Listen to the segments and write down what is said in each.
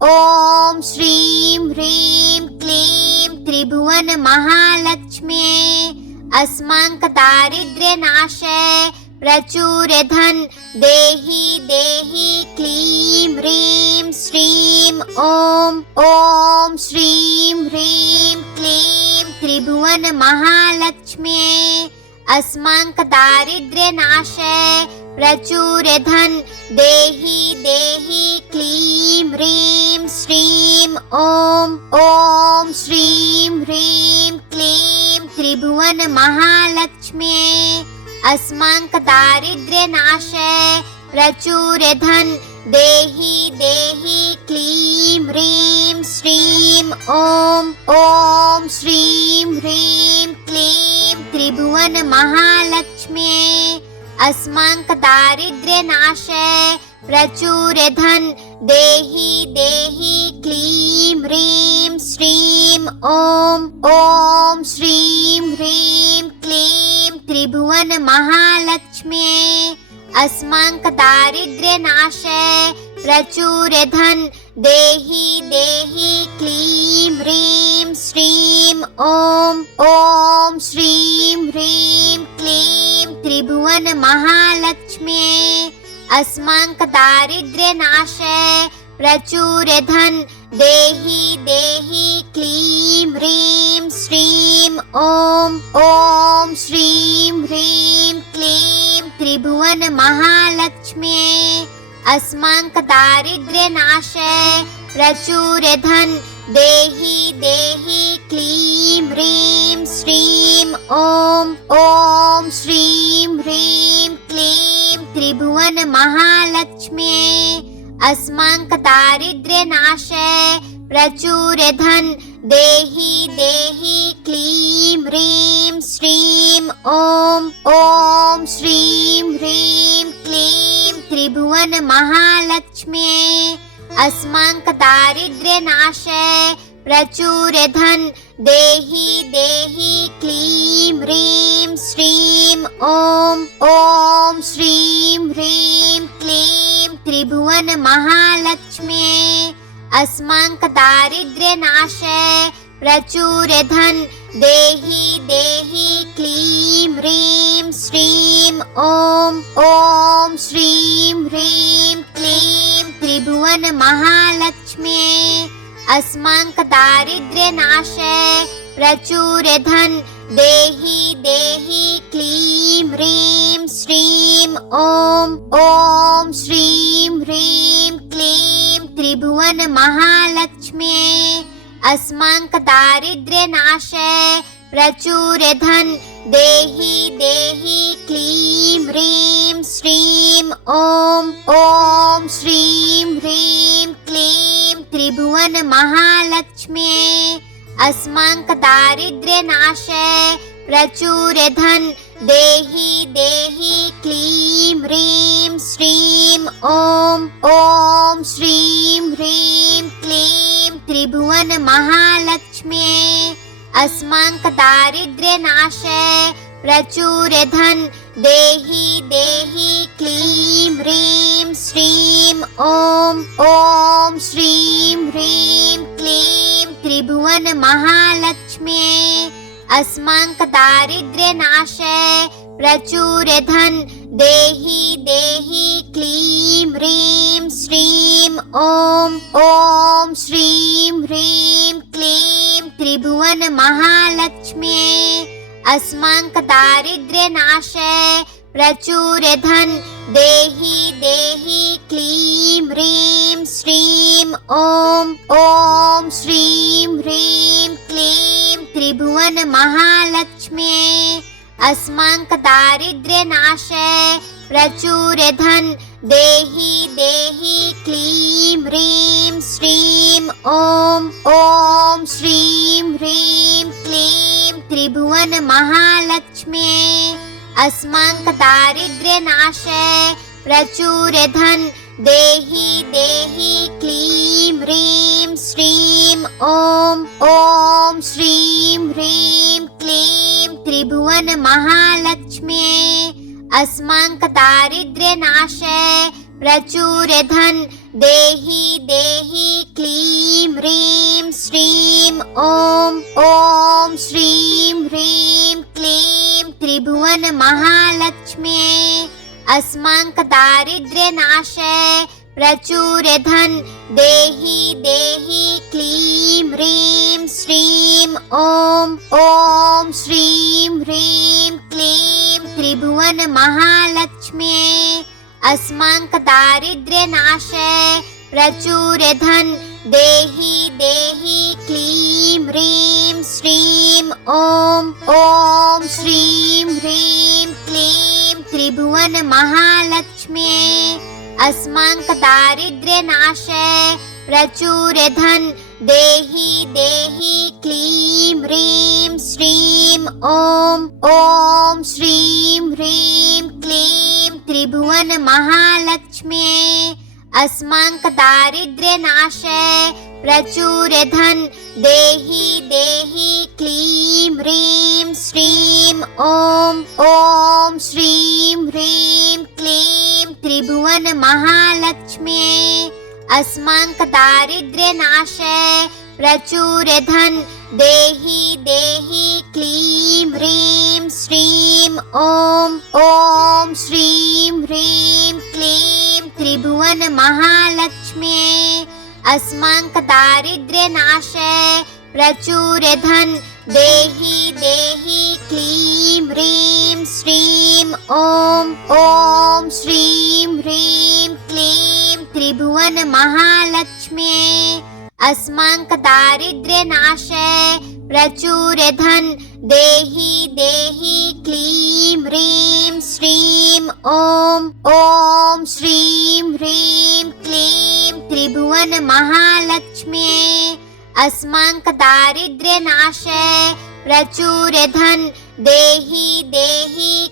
ॐ श्रीं ह्रीं क्लीं त्रिभुवन महालक्ष्म्यै अस्माकं प्रचुर्य धन देहि देहि क्लीं ह्रीं श्रीं ॐ श्रीं ह्रीं क्लीं त्रिभुवन महालक्ष्म्यै अस्माकं प्रचुर्य धन देहि देहि क्लीं ह्रीं श्रीं ॐ श्रीं ह्रीं क्लीं त्रिभुवन महालक्ष्म्यै अस्माकं प्रचुर्य धन देहि देहि क्लीं ह्रीं श्रीं ॐ श्रीं ह्रीं क्लीं त्रिभुवन महालक्ष्म्यै अस्माकं प्रचुर्य धन देहि देहि क्लीं ह्रीं श्रीं ॐ श्रीं ह्रीं क्लीं त्रिभुवन महालक्ष्म्यै अस्माकं प्रचुर्य धन देहि देहि क्लीं ह्रीं श्रीं ॐ श्रीं ह्रीं क्लीं त्रिभुवन महालक्ष्म्यै अस्माकं प्रचुर्य धन देहि देहि क्लीं ह्रीं श्रीं ॐ श्रीं ह्रीं क्लीं त्रिभुवन महालक्ष्म्यै अस्माकं प्रचुर्य धन देहि देहि क्लीं ह्रीं श्रीं ॐ श्रीं ह्रीं क्लीं त्रिभुवन महालक्ष्म्यै अस्माकं प्रचुर्य धन देहि देहि क्लीं ह्रीं श्रीं ॐ श्रीं ह्रीं क्लीं त्रिभुवन महालक्ष्म्यै अस्माकं प्रचुर्य धन देहि देहि क्लीं ह्रीं श्रीं ॐ श्रीं ह्रीं क्लीं त्रिभुवन महालक्ष्म्यै अस्माकं प्रचुर्य धन देहि देहि क्लीं ह्रीं श्रीं ॐ श्रीं ह्रीं क्लीं त्रिभुवन महालक्ष्म्यै अस्माकं प्रचुर्य धन देहि देहि क्लीं ह्रीं श्रीं ॐ श्रीं ह्रीं क्लीं त्रिभुवन महालक्ष्म्यै अस्माकं प्रचुर्य धन देहि देहि क्लीं ह्रीं श्रीं ॐ श्रीं ह्रीं क्लीं त्रिभुवन महालक्ष्म्यै अस्माकं प्रचुर्य धन देहि देहि क्लीं ह्रीं श्रीं ॐ श्रीं ह्रीं क्लीं त्रिभुवन महालक्ष्म्यै अस्माकं प्रचुर्य धन देहि देहि क्लीं ह्रीं श्रीं ॐ श्रीं ह्रीं क्लीं त्रिभुवन महालक्ष्म्यै अस्माकं प्रचुर्य धन देहि देहि क्लीं ह्रीं श्रीं ॐ श्रीं ह्रीं क्लीं त्रिभुवन महालक्ष्म्यै अस्माकं प्रचुर्य धन देहि देहि क्लीं ह्रीं श्रीं ॐ श्रीं ह्रीं क्लीं त्रिभुवन महालक्ष्म्यै अस्माकं प्रचुर्य धन देहि देहि क्लीं ह्रीं श्रीं ॐ श्रीं ह्रीं क्लीं त्रिभुवन महालक्ष्म्यै अस्माकं प्रचुर्य धन देहि देहि क्लीं ह्रीं श्रीं ॐ श्रीं ह्रीं क्लीं त्रिभुवन महालक्ष्म्यै अस्माकं प्रचुर्य धन देहि देहि क्लीं ॐ ॐ श्रीं ह्रीं क्लीं त्रिभुवनमहालक्ष्म्यै अस्माकं दारिद्र्यनाशय प्रचुर धन देहि क्लीं ह्रीं श्रीं ॐ ॐ श्रीं ह्रीं क्लीं त्रिभुवनमहालक्ष्म्यै अस्माकं दारिद्र्यनाशय प्रचुर धन देहि क्लीं ह्रीं श्रीं ॐ ॐ श्रीं ह्रीं क्लीं त्रिभुवनमहालक्ष्म्यै अस्माकं दारिद्र्यनाशय प्रचुर धन देहि क्लीं ह्रीं श्रीं ॐ ॐ श्रीं ह्रीं क्लीं त्रिभुवनमहालक्ष्म्यै अस्माकं दारिद्र्यनाशय प्रचुर धन देहि क्लीं ह्रीं श्रीं ॐ ॐ श्रीं ह्रीं क्लीं त्रिभुवनमहालक्ष्म्यै अस्माकं दारिद्र्यनाशय प्रचुर धन देहि क्लीं ह्रीं श्रीं ॐ ॐ श्रीं ह्रीं क्लीं त्रिभुवनमहालक्ष्म्यै अस्माकं दारिद्र्यनाशय प्रचुर धन देहि क्लीं ह्रीं श्रीं ॐ ॐ श्रीं ह्रीं क्लीं त्रिभुवनमहालक्ष्म्यै अस्माकं दारिद्र्यनाशय प्रचुर धन देहि क्लीं ह्रीं श्रीं ॐ ॐ श्रीं ह्रीं क्लीं त्रिभुवनमहालक्ष्म्यै अस्माकं दारिद्र्यनाशय प्रचुर धन देहि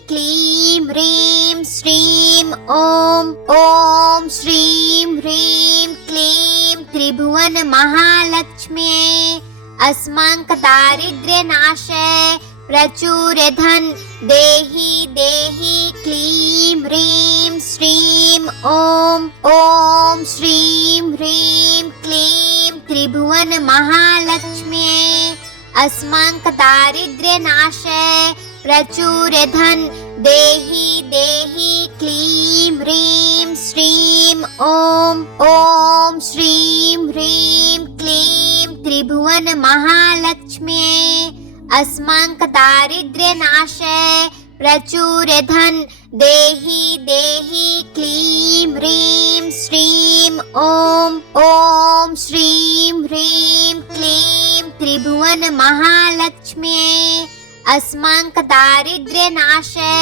क्लीं ह्रीं श्रीं ॐ ॐ श्रीं ह्रीं क्लीं त्रिभुवनमहालक्ष्म्यै अस्माकं दारिद्र्यनाशय प्रचुर धन देहि क्लीं ह्रीं श्रीं ॐ ॐ श्रीं ह्रीं क्लीं त्रिभुवनमहालक्ष्म्यै अस्माकं दारिद्र्यनाशय प्रचुर धन देहि क्लीं ह्रीं श्रीं ॐ ॐ श्रीं ह्रीं क्लीं त्रिभुवनमहालक्ष्म्यै अस्माकं दारिद्र्यनाशय प्रचुर धन देहि क्लीं ह्रीं श्रीं ॐ ॐ श्रीं ह्रीं क्लीं त्रिभुवनमहालक्ष्म्यै अस्माकं दारिद्र्यनाशय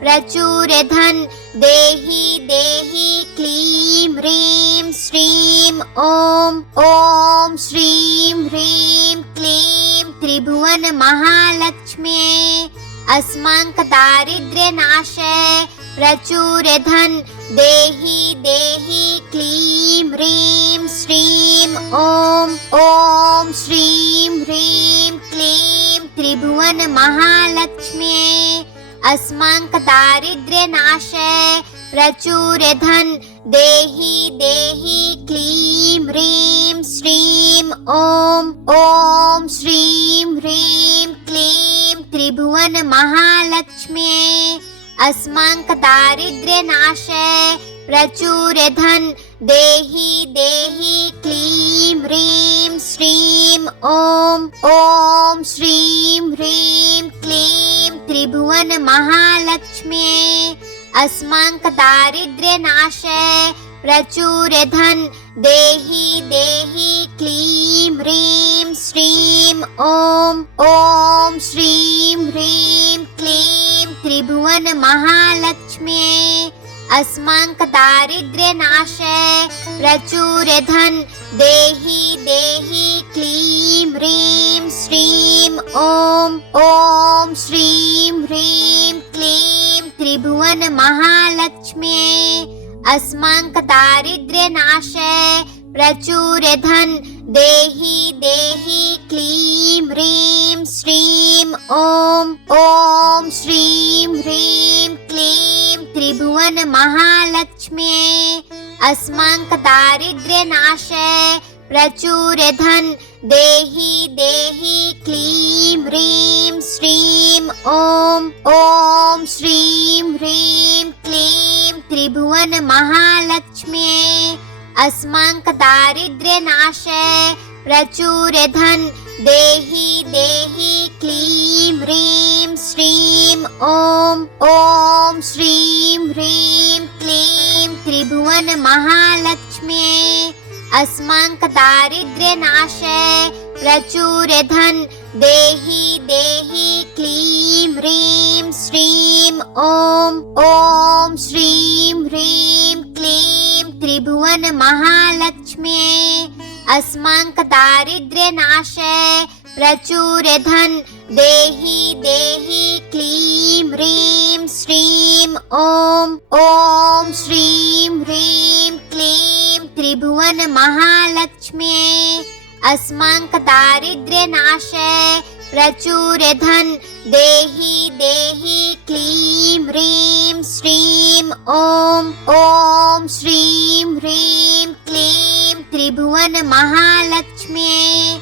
प्रचुर धन देहि क्लीं ह्रीं श्रीं ॐ ॐ श्रीं ह्रीं क्लीं त्रिभुवनमहालक्ष्म्यै अस्माकं दारिद्र्यनाशय प्रचुर धन देहि क्लीं ह्रीं श्रीं ॐ ॐ श्रीं ह्रीं क्लीं त्रिभुवनमहालक्ष्म्यै अस्माकं दारिद्र्यनाशय प्रचुर धन देहि क्लीं ह्रीं श्रीं ॐ ॐ श्रीं ह्रीं क्लीं त्रिभुवनमहालक्ष्म्यै अस्माकं दारिद्र्यनाशय प्रचुर धन देहि क्लीं ह्रीं श्रीं ॐ ॐ श्रीं ह्रीं क्लीं त्रिभुवनमहालक्ष्म्यै अस्माकं दारिद्र्यनाशय प्रचुर धन देहि क्लीं ह्रीं श्रीं ॐ ॐ श्रीं ह्रीं क्लीं त्रिभुवनमहालक्ष्म्यै अस्माकं दारिद्र्यनाशय प्रचुर धन देहि क्लीं ह्रीं श्रीं ॐ ॐ श्रीं ह्रीं क्लीं त्रिभुवनमहालक्ष्म्यै अस्माकं दारिद्र्यनाशय प्रचुर धन देहि क्लीं ह्रीं श्रीं ॐ ॐ श्रीं ह्रीं क्लीं त्रिभुवनमहालक्ष्म्यै अस्माकं दारिद्र्यनाशय प्रचुर धन देहि देहि क्लीं ह्रीं श्रीं ॐ। ॐ श्रीं ह्रीं क्लीं त्रिभुवन महालक्ष्म्यै अस्माकं दारिद्र्यनाशाय प्रचुर धन देहि देहि क्लीं ह्रीं श्रीं ॐ। ॐ श्रीं ह्रीं क्लीं त्रिभुवन महालक्ष्म्यै अस्माकं दारिद्र्यनाशाय प्रचुर धन देहि देहि क्लीं ह्रीं श्रीं ॐ। ॐ श्रीं ह्रीं क्लीं त्रिभुवन महालक्ष्म्यै अस्माकं दारिद्र्यनाशाय प्रचुर धन देहि देहि क्लीं ह्रीं श्रीं ॐ। ॐ श्रीं ह्रीं क्लीं त्रिभुवन महालक्ष्म्यै अस्माकं दारिद्र्यनाशाय प्रचुर धन देहि देहि क्लीं ह्रीं श्रीं ॐ। ॐ श्रीं ह्रीं क्लीं त्रिभुवन महालक्ष्म्यै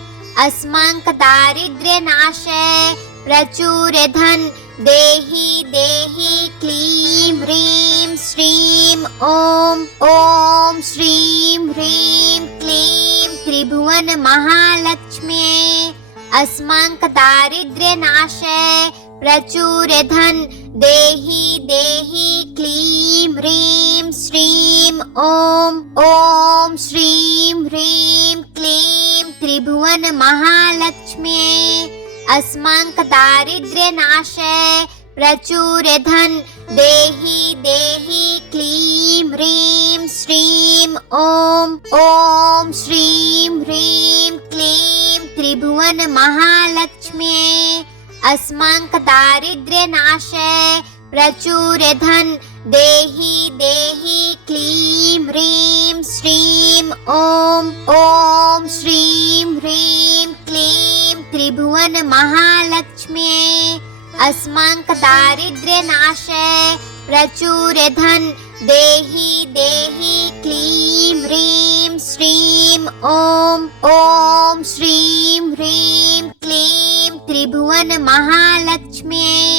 अस्माकं दारिद्र्यनाशाय प्रचुर धन देहि देहि क्लीं ह्रीं श्रीं ॐ। ॐ श्रीं ह्रीं क्लीं त्रिभुवन महालक्ष्म्यै अस्माकं दारिद्र्यनाशाय प्रचुर धन देहि देहि क्लीं ह्रीं श्रीं ॐ। ॐ श्रीं ह्रीं क्लीं त्रिभुवन महालक्ष्म्यै अस्माकं दारिद्र्यनाशाय प्रचुर धन देहि देहि क्लीं ह्रीं श्रीं ॐ। ॐ श्रीं ह्रीं क्लीं त्रिभुवन महालक्ष्म्यै अस्माकं दारिद्र्यनाशाय प्रचुर धन देहि देहि क्लीं ह्रीं श्रीं ॐ। ॐ श्रीं ह्रीं क्लीं त्रिभुवन महालक्ष्म्यै अस्माकं दारिद्र्यनाशाय प्रचुर धन देहि देहि क्लीं ह्रीं श्रीं ॐ। ॐ श्रीं ह्रीं क्लीं त्रिभुवन महालक्ष्म्यै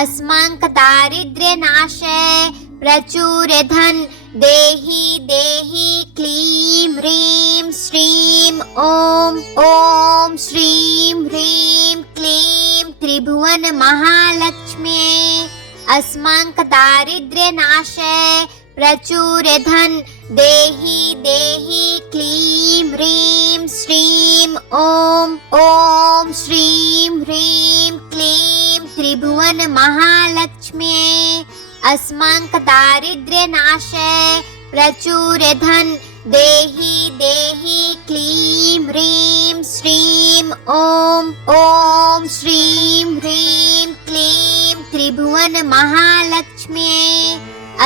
अस्माकं दारिद्र्यनाशाय प्रचुर धन देहि देहि क्लीं ह्रीं श्रीं ॐ। ॐ श्रीं ह्रीं क्लीं त्रिभुवन महालक्ष्म्यै अस्माकं दारिद्र्यनाशाय प्रचुर धन देहि देहि क्लीं ह्रीं श्रीं ॐ। ॐ श्रीं ह्रीं क्लीं त्रिभुवन महालक्ष्म्यै अस्माकं दारिद्र्यनाशाय प्रचुर धन देहि देहि क्लीं ह्रीं श्रीं ॐ। ॐ श्रीं ह्रीं क्लीं त्रिभुवन महालक्ष्म्यै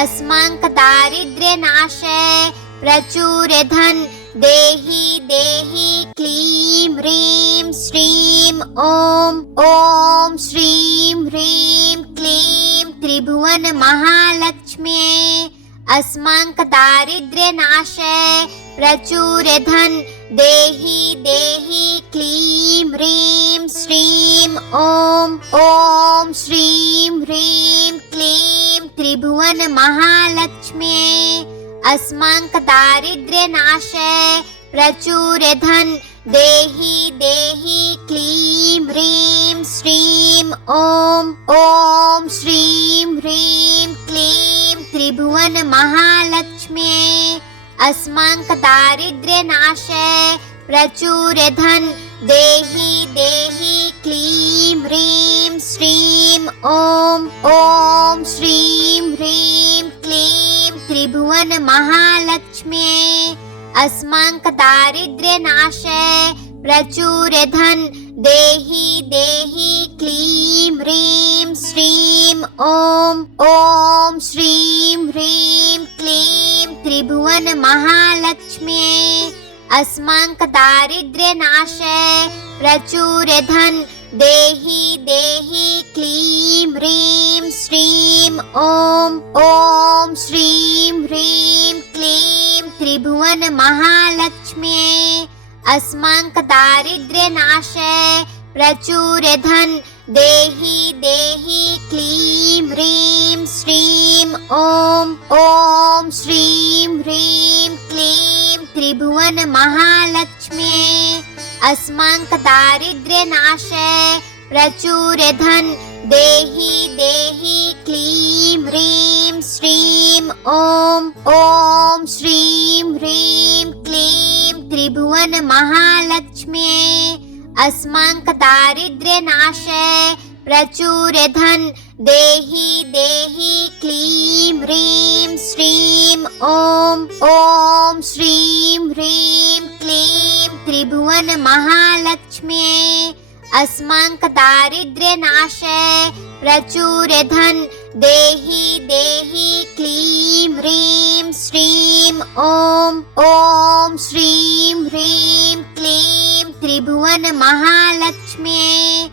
अस्माकं दारिद्र्यनाशाय प्रचुर धन देहि देहि क्लीं ह्रीं श्रीं ॐ। ॐ श्रीं ह्रीं क्लीं त्रिभुवन महालक्ष्म्यै अस्माकं दारिद्र्यनाशाय प्रचुर धन देहि देहि क्लीं ह्रीं श्रीं ॐ। ॐ श्रीं ह्रीं क्लीं त्रिभुवन महालक्ष्म्यै अस्माकं दारिद्र्यनाशाय प्रचुर धन देहि देहि क्लीं ह्रीं श्रीं ॐ। ॐ श्रीं ह्रीं क्लीं त्रिभुवन महालक्ष्म्यै अस्माकं दारिद्र्यनाशाय प्रचुर धन देहि देहि क्लीं ह्रीं श्रीं ॐ। ॐ श्रीं ह्रीं क्लीं त्रिभुवन महालक्ष्म्यै अस्माकं दारिद्र्यनाशाय प्रचुर धन देहि देहि क्लीं ह्रीं श्रीं ॐ। ॐ श्रीं ह्रीं क्लीं त्रिभुवन महालक्ष्म्यै अस्माकं दारिद्र्यनाशाय प्रचुर धन देहि देहि क्लीं ह्रीं श्रीं ॐ। ॐ श्रीं ह्रीं क्लीं त्रिभुवन महालक्ष्म्ये अस्माकं दारिद्र्यनाशय प्रचुर धन देहि देहि क्लीं ह्रीं श्रीं ॐ ॐ श्रीं ह्रीं क्लीं त्रिभुवन महालक्ष्म्ये अस्माकं दारिद्र्यनाशय प्रचुर धन देहि देहि क्लीं ह्रीं श्रीं ॐ ॐ श्रीं ह्रीं क्लीं त्रिभुवन महालक्ष्म्ये अस्माकं दारिद्र्यनाशय प्रचुर धन देहि देहि क्लीं ह्रीं श्रीं ॐ ॐ श्रीं ह्रीं क्लीं त्रिभुवन महालक्ष्म्ये अस्माकं दारिद्र्यनाशय प्रचुर धन देहि देहि क्लीं ह्रीं श्रीं ॐ ॐ श्रीं ह्रीं क्लीं त्रिभुवन महालक्ष्म्ये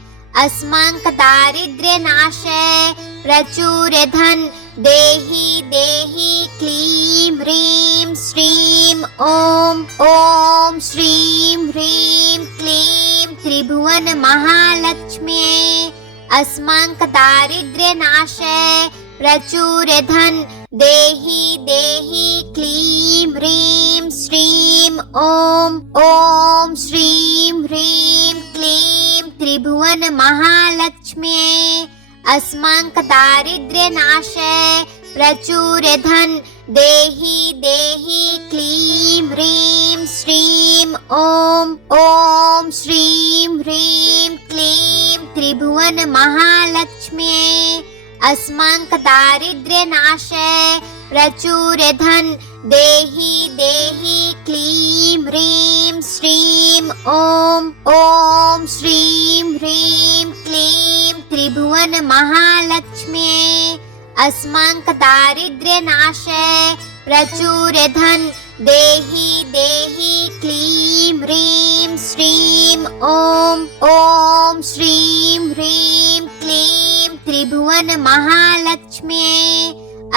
अस्माकं दारिद्र्यनाशय प्रचुर धन देहि देहि क्लीं ह्रीं श्रीं ॐ ॐ श्रीं ह्रीं क्लीं त्रिभुवन महालक्ष्म्ये अस्माकं दारिद्र्यनाशय प्रचुर धन देहि देहि क्लीं ह्रीं श्रीं ॐ ॐ श्रीं ह्रीं क्लीं त्रिभुवन महालक्ष्म्ये अस्माकं दारिद्र्यनाशय प्रचुर धन देहि देहि क्लीं ह्रीं श्रीं ॐ ॐ श्रीं ह्रीं क्लीं त्रिभुवन महालक्ष्म्ये अस्माकं दारिद्र्यनाशय प्रचुर धन देहि देहि क्लीं ह्रीं श्रीं ॐ ॐ श्रीं ह्रीं क्लीं त्रिभुवन महालक्ष्म्ये अस्माकं दारिद्र्यनाशय प्रचुर धन देहि देहि क्लीं ह्रीं श्रीं ॐ ॐ श्रीं ह्रीं क्लीं त्रिभुवन महालक्ष्म्ये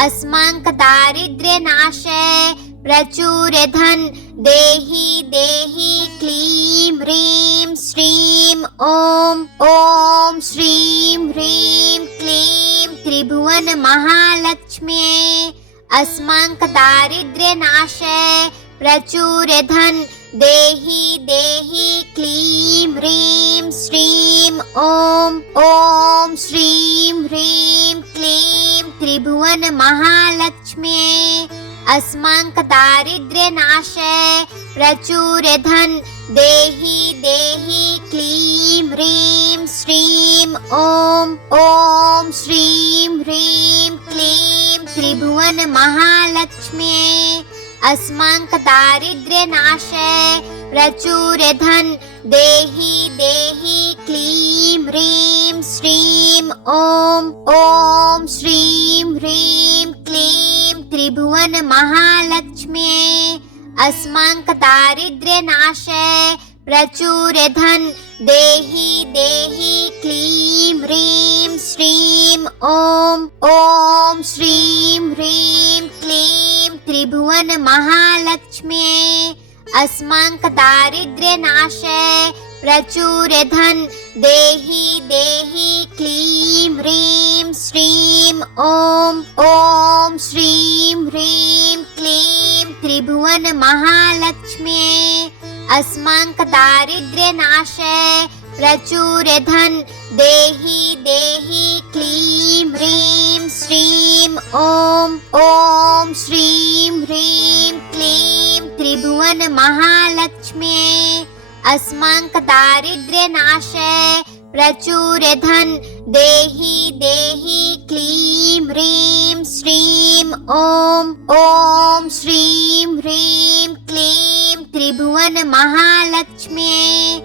अस्माकं दारिद्र्यनाशय प्रचुर धन देहि देहि क्लीं ह्रीं श्रीं ॐ ॐ श्रीं ह्रीं क्लीं त्रिभुवन महालक्ष्म्ये अस्माकं दारिद्र्यनाशय प्रचुर धन देहि देहि क्लीं ह्रीं श्रीं ॐ ॐ श्रीं ह्रीं क्लीं त्रिभुवन महालक्ष्म्ये अस्माकं दारिद्र्यनाशय प्रचुर धन देहि देहि क्लीं ह्रीं श्रीं ॐ ॐ श्रीं ह्रीं क्लीं त्रिभुवन महालक्ष्म्ये अस्माकं दारिद्र्यनाशय प्रचुर धन देहि देहि क्लीं ह्रीं श्रीं ॐ ॐ श्रीं ह्रीं क्लीं त्रिभुवन महालक्ष्म्ये अस्माकं दारिद्र्यनाशय प्रचुर धन देहि देहि क्लीं ह्रीं श्रीं ॐ ॐ श्रीं ह्रीं क्लीं त्रिभुवन महालक्ष्म्ये अस्माकं दारिद्र्यनाशय प्रचुर धन देहि देहि क्लीं ह्रीं श्रीं ॐ ॐ श्रीं ह्रीं क्लीं त्रिभुवन महालक्ष्म्ये अस्माकं दारिद्र्यनाशय प्रचुर धन देहि देहि क्लीं ह्रीं श्रीं ॐ ॐ श्रीं ह्रीं क्लीं त्रिभुवन महालक्ष्म्ये अस्माकं दारिद्र्यनाशय प्रचुर धन देहि देहि क्लीं ह्रीं श्रीं ॐ ॐ श्रीं ह्रीं क्लीं त्रिभुवन महालक्ष्म्ये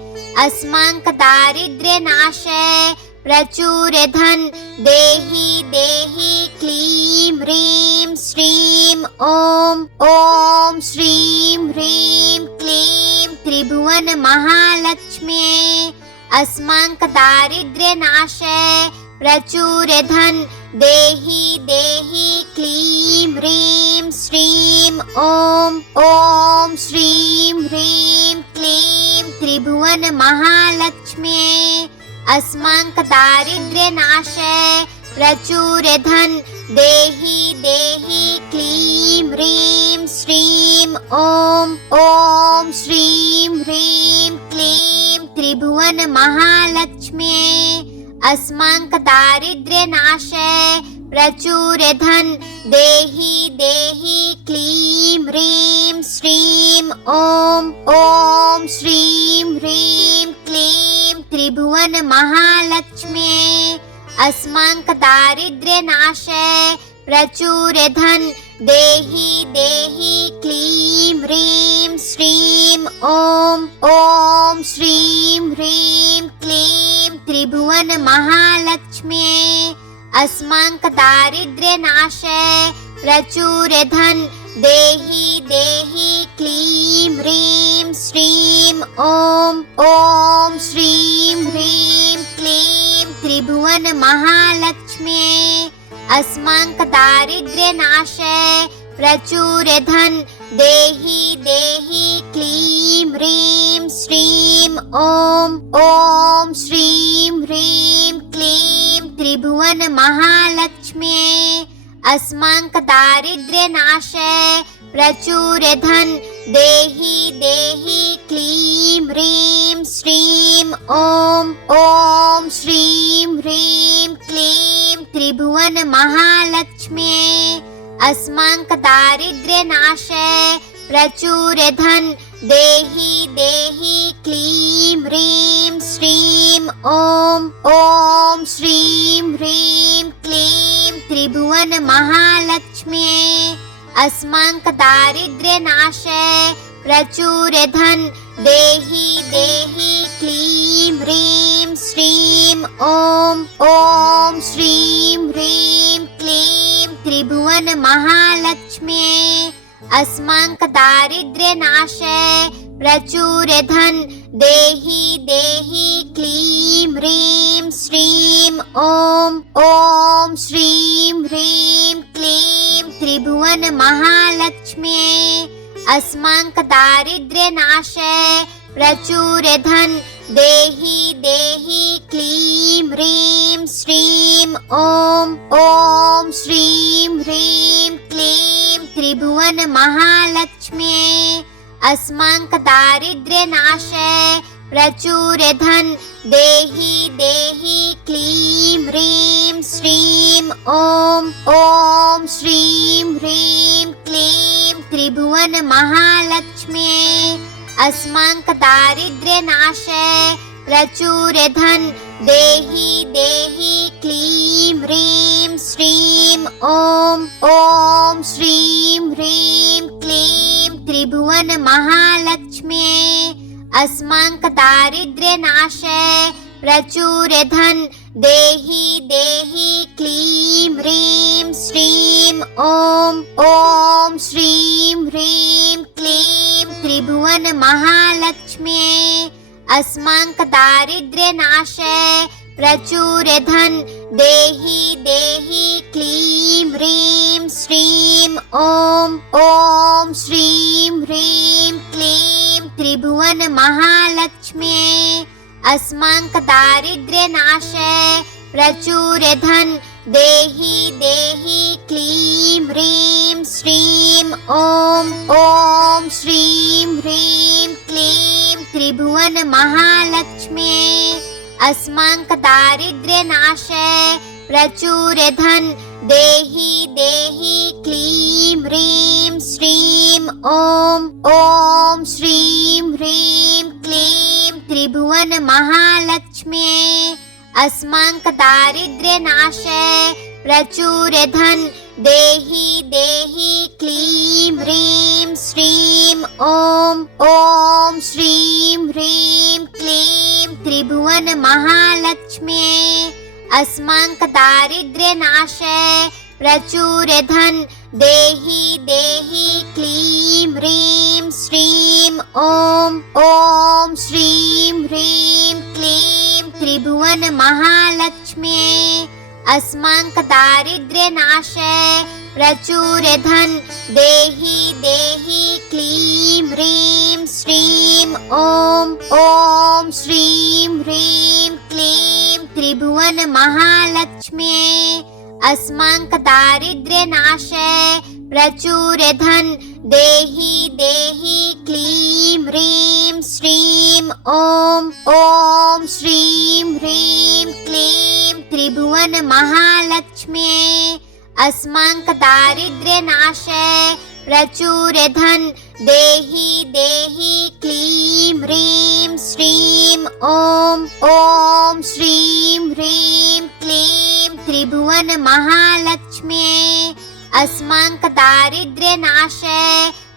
अस्माकं दारिद्र्यनाशय प्रचुर धन देहि देहि क्लीं ह्रीं श्रीं ॐ ॐ श्रीं ह्रीं क्लीं त्रिभुवन महालक्ष्म्ये अस्माकं दारिद्र्यनाशय प्रचुर धन देहि देहि क्लीं ह्रीं श्रीं ॐ ॐ श्रीं ह्रीं क्लीं त्रिभुवन महालक्ष्म्यै अस्माकं प्रचुर धन देहि देहि क्लीं ह्रीं श्रीं ॐ ॐ श्रीं ह्रीं क्लीं त्रिभुवन महालक्ष्म्यै अस्माकं प्रचुर धन देहि देहि क्लीं ह्रीं श्रीं ॐ ॐ श्रीं ह्रीं क्लीं त्रिभुवन महालक्ष्म्यै अस्माकं प्रचुर धन देहि देहि क्लीं ह्रीं श्रीं ॐ ॐ श्रीं ह्रीं क्लीं त्रिभुवन महालक्ष्म्यै अस्माकं प्रचुर धन देहि देहि क्लीं ह्रीं श्रीं ॐ ॐ श्रीं ह्रीं क्लीं त्रिभुवन महालक्ष्म्यै अस्माकं प्रचुर धन देहि देहि क्लीं ह्रीं श्रीं ॐ ॐ श्रीं ह्रीं क्लीं त्रिभुवन महालक्ष्म्यै अस्माकं प्रचुर धन देहि देहि क्लीं ह्रीं श्रीं ॐ ॐ श्रीं ह्रीं क्लीं त्रिभुवन महालक्ष्म्यै अस्माकं प्रचुर धन देहि देहि क्लीं ह्रीं श्रीं ॐ ॐ श्रीं ह्रीं क्लीं त्रिभुवन महालक्ष्म्यै अस्माकं प्रचुर धन देहि देहि क्लीं ह्रीं श्रीं ॐ ॐ श्रीं ह्रीं क्लीं त्रिभुवन महालक्ष्म्यै अस्माकं प्रचुर धन देहि देहि क्लीं ह्रीं श्रीं ॐ ॐ श्रीं ह्रीं क्लीं त्रिभुवन महालक्ष्म्यै अस्माकं प्रचुर धन देहि देहि क्लीं ह्रीं श्रीं ॐ ॐ श्रीं ह्रीं क्लीं त्रिभुवन महालक्ष्म्यै अस्माकं प्रचुर धन देहि देहि क्लीं ह्रीं श्रीं ॐ ॐ श्रीं ह्रीं क्लीं त्रिभुवन महालक्ष्म्यै अस्माकं प्रचुर धन देहि देहि क्लीं ह्रीं श्रीं ॐ ॐ श्रीं ह्रीं क्लीं त्रिभुवन महालक्ष्म्यै अस्माकं प्रचुर धन देहि देहि क्लीं ह्रीं श्रीं ॐ ॐ श्रीं ह्रीं क्लीं त्रिभुवन महालक्ष्म्यै अस्माकं प्रचुर धन देहि देहि क्लीं ह्रीं श्रीं ॐ ॐ श्रीं ह्रीं क्लीं त्रिभुवन महालक्ष्म्यै अस्माकं प्रचुर धन देहि देहि क्लीं ह्रीं श्रीं ॐ ॐ श्रीं ह्रीं क्लीं त्रिभुवन महालक्ष्म्यै अस्माकं प्रचुर धन देहि देहि क्लीं ह्रीं श्रीं ॐ ॐ श्रीं ह्रीं क्लीं त्रिभुवन महालक्ष्म्यै अस्माकं प्रचुर धन देहि देहि क्लीं ह्रीं श्रीं ॐ ॐ श्रीं ह्रीं क्लीं त्रिभुवन महालक्ष्म्यै अस्माकं प्रचुर धन देहि देहि क्लीं ह्रीं श्रीं ॐ ॐ श्रीं ह्रीं क्लीं त्रिभुवन महालक्ष्म्यै अस्माक दारिद्र्यनाशे प्रचुर धन देहि देहि क्लीं ह्रीं श्रीं ॐ ॐ श्रीं ह्रीं क्लीं त्रिभुवन महालक्ष्म्यै अस्माक दारिद्र्यनाशे प्रचुर धन देहि देहि क्लीं ह्रीं श्रीं ॐ ॐ श्रीं ह्रीं क्लीं त्रिभुवन महालक्ष्म्यै अस्माक दारिद्र्यनाशे प्रचुर धन देहि देहि क्लीं ह्रीं श्रीं ॐ ॐ श्रीं ह्रीं क्लीं त्रिभुवन महालक्ष्म्यै अस्माक दारिद्र्यनाशे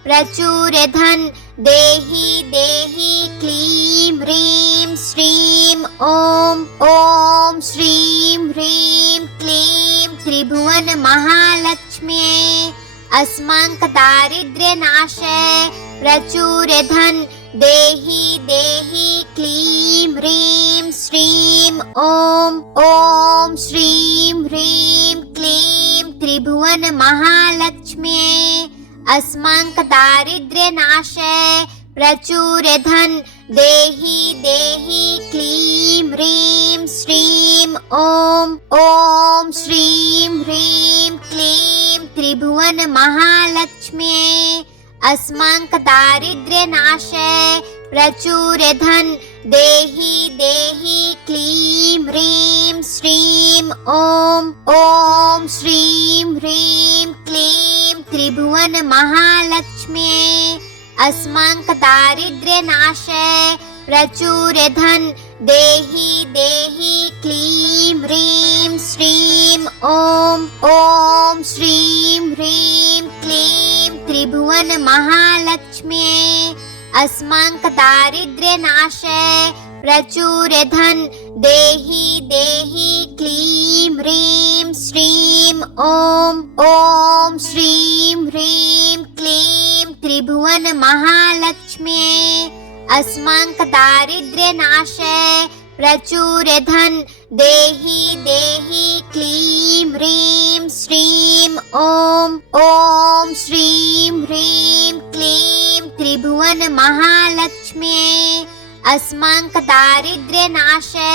प्रचुर धन देहि देहि क्लीं ह्रीं श्रीं ॐ ॐ श्रीं ह्रीं क्लीं त्रिभुवन महालक्ष्म्यै अस्माक दारिद्र्यनाशे प्रचुर धन देहि देहि क्लीं ह्रीं श्रीं ॐ ॐ श्रीं ह्रीं क्लीं त्रिभुवन महालक्ष्म्यै अस्माक दारिद्र्यनाशे प्रचुर धन देहि देहि क्लीं ह्रीं श्रीं ॐ ॐ श्रीं ह्रीं क्लीं त्रिभुवन महालक्ष्म्यै अस्माक दारिद्र्यनाशे प्रचुर धन देहि देहि क्लीं ह्रीं श्रीं ॐ ॐ श्रीं ह्रीं क्लीं त्रिभुवन महालक्ष्म्यै अस्माक दारिद्र्यनाशे प्रचुर धन देहि देहि क्लीं ह्रीं श्रीं ॐ ॐ श्रीं ह्रीं क्लीं त्रिभुवन महालक्ष्म्यै अस्माक दारिद्र्यनाशे प्रचुर धन देहि देहि क्लीं ह्रीं श्रीं ॐ ॐ श्रीं ह्रीं क्लीं त्रिभुवन महालक्ष्म्यै अस्माक दारिद्र्यनाशे प्रचुर धन देहि देहि क्लीं ह्रीं श्रीं ॐ ॐ श्रीं ह्रीं क्लीं त्रिभुवन महालक्ष्म्यै अस्माक दारिद्र्यनाशे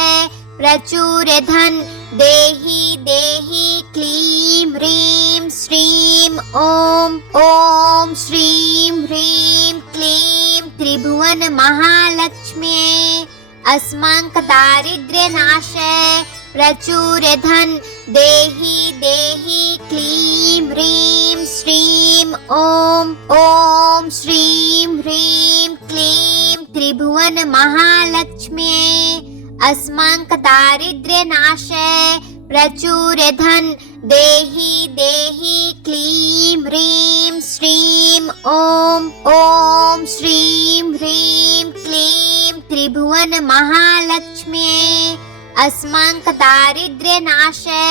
प्रचुर धन देहि देहि क्लीं ह्रीं श्रीं ॐ ॐ श्रीं ह्रीं क्लीं त्रिभुवन महालक्ष्म्यै अस्माक दारिद्र्यनाशे प्रचुर धन देहि देहि क्लीं ह्रीं श्रीं ॐ ॐ श्रीं ह्रीं क्लीं त्रिभुवन महालक्ष्म्यै अस्माक दारिद्र्यनाशे प्रचुर धन देहि देहि क्लीं ह्रीं श्रीं ॐ ॐ श्रीं ह्रीं क्लीं त्रिभुवन महालक्ष्म्यै अस्माक दारिद्र्यनाशे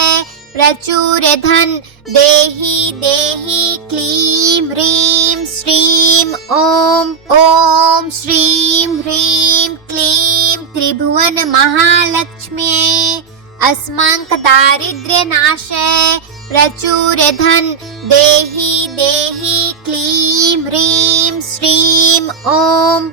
प्रचुर धन देहि देहि क्लीं ह्रीं श्रीं ॐ ॐ श्रीं ह्रीं क्लीं त्रिभुवन महालक्ष्म्यै अस्माक दारिद्र्यनाशे प्रचुर धन देहि देहि क्लीं ह्रीं श्रीं ॐ